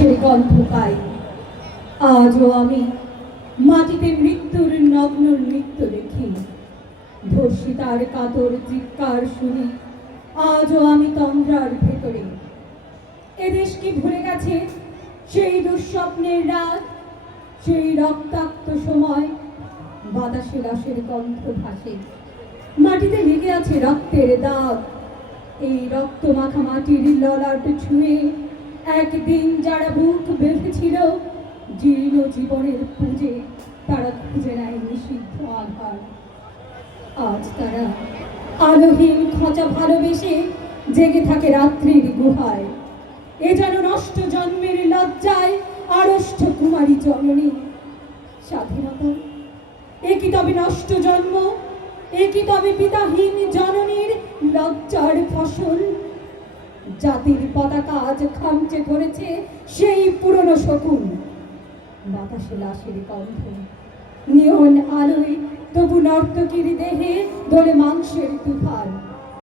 লাশের গন্ধ পাই। আজও আমি মাটিতে মৃত্যুর নগ্ন নৃত্য দেখি, ধর্ষিতার কাতর চিৎকার শুনি। আজও আমি তন্দ্রার ভেতরে। এদেশ কি ভুলে গেছে সেই দুঃস্বপ্নের রাত, সেই রক্তাক্ত সময়? বাতাসে লাশের গন্ধ ভাসে, মাটিতে লেগে আছে রক্তের দাগ। এই রক্ত মাখা মাটির ললাট ছুঁয়ে একদিন যারা বুক বেঁধেছিল জীর্ণ জীবনের পুজে, তারা খুঁজে নেয় নিষিদ্ধ আধার। আজ তারা আলোহীন খোঁচা ভালোবেসে জেগে থাকে রাত্রির গুহায়। এ যেন নষ্ট জন্মের লজ্জায় আড়ষ্ট কুমারী জননী। স্বাধীনতা এ কি তবে নষ্ট জন্ম? এ কি তবে পিতাহীন জননীর লজ্জার ফসল? জাতির পতাকা আজ খামচে ধরেছে সেই পুরনো শকুন। বাতাসে লাশের গন্ধ, নিয়ন আলোয় তবু নর্তকীর দেহে দোলে মাংসের তুফান।